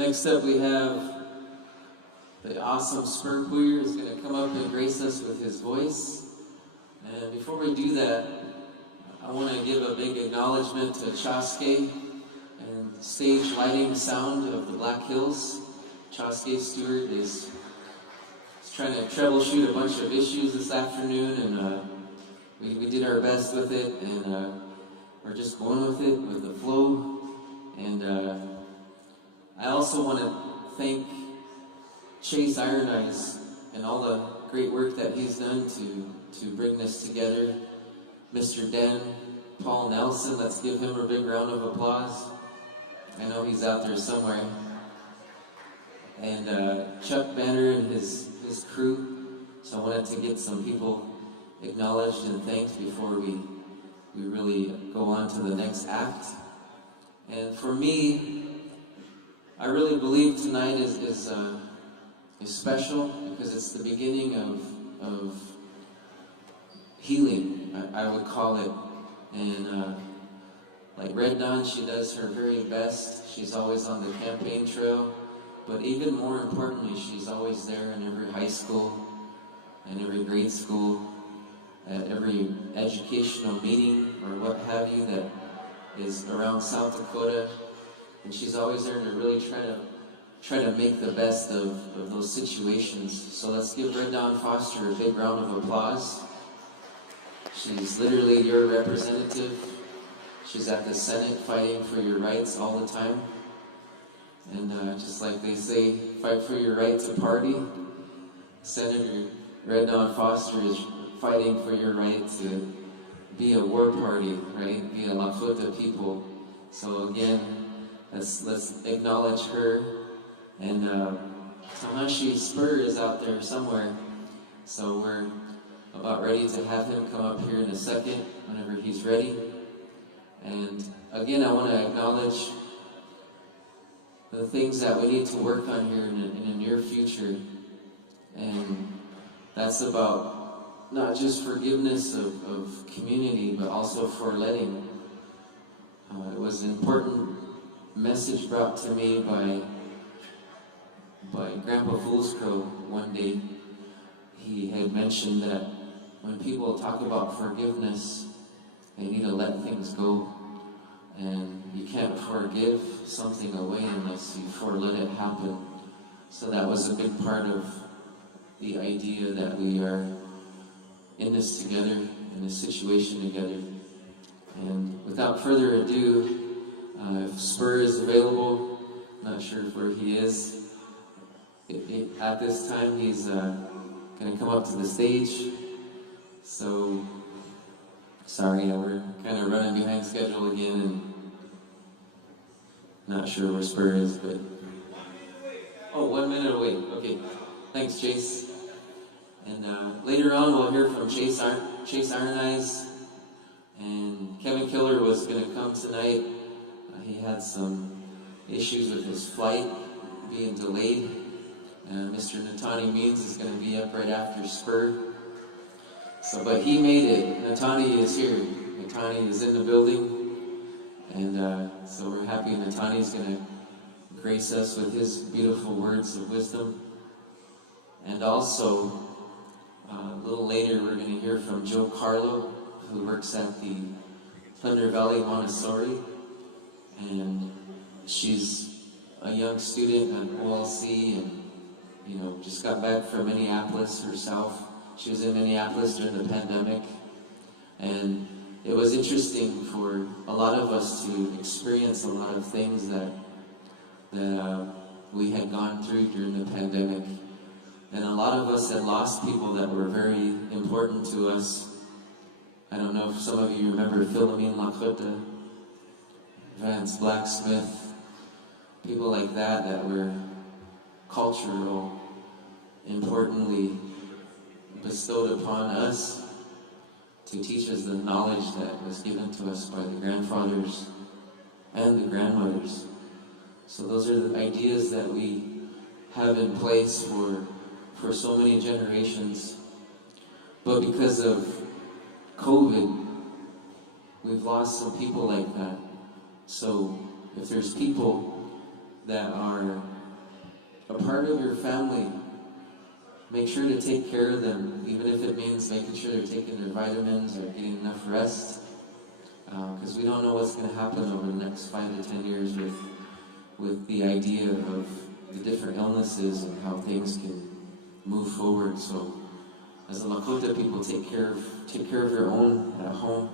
next up we have the awesome Spur Queer is going to come up and grace us with his voice. And before we do that, I want to give a big acknowledgement to Choske and stage lighting sound of the Black Hills. Choske Stewart is trying to troubleshoot a bunch of issues this afternoon, and we did our best with it, and we're just going with it, with the flow. And I also want to thank Chase Iron Eyes and all the great work that he's done to bring this together. Mr. Dan Paul Nelson, let's give him a big round of applause. I know he's out there somewhere. And Chuck Banner and his crew. So I wanted to get some people acknowledged and thanked before we really go on to the next act. And for me, I really believe tonight is special because it's the beginning of healing, I would call it. And like Red Dawn, she does her very best. She's always on the campaign trail. But even more importantly, she's always there in every high school and every grade school, at every educational meeting or what have you that is around South Dakota. And she's always there to really try to make the best of those situations. So let's give Red Dawn Foster a big round of applause. She's literally your representative. She's at the Senate fighting for your rights all the time. And just like they say, fight for your right to party. Senator Red Dawn Foster is fighting for your right to be a war party, right? Be a Lakota people. So again, let's acknowledge her. And Tamashi Spur is out there somewhere. So we're about ready to have him come up here in a second, whenever he's ready. And again, I want to acknowledge the things that we need to work on here in the near future. And that's about not just forgiveness of community, but also for letting. It was an important message brought to me by Grandpa Foolscrow one day. He had mentioned that when people talk about forgiveness, they need to let things go. And you can't forgive something away unless you let it happen. So that was a big part of the idea that we are in this together, in this situation together. And without further ado, if Spur is available, not sure where he is. At this time, he's going to come up to the stage. So, sorry, we're kind of running behind schedule again, and not sure where Spur is, but... Oh, 1 minute away. Okay. Thanks, Chase. And later on, we'll hear from Chase Iron Eyes. And Kevin Killer was going to come tonight. He had some issues with his flight being delayed. Mr. Natani Means is going to be up right after Spur. So, but he made it. Natani is here. Natani is in the building. And so we're happy Natani is going to grace us with his beautiful words of wisdom. And also, a little later, we're going to hear from Joe Carlo, who works at the Thunder Valley Montessori. And she's a young student at OLC and, just got back from Minneapolis herself. She was in Minneapolis during the pandemic. And it was interesting for a lot of us to experience a lot of things that we had gone through during the pandemic. And a lot of us had lost people that were very important to us. I don't know if some of you remember Philomene Lakota, Vance Blacksmith, people like that were cultural, importantly bestowed upon us to teach us the knowledge that was given to us by the grandfathers and the grandmothers. So those are the ideas that we have in place for so many generations. But because of COVID, we've lost some people like that. So if there's people that are a part of your family, make sure to take care of them, even if it means making sure they're taking their vitamins or getting enough rest, because we don't know what's going to happen over the next 5 to 10 years with the idea of the different illnesses and how things can move forward. So as a Lakota people, take care of your own at home.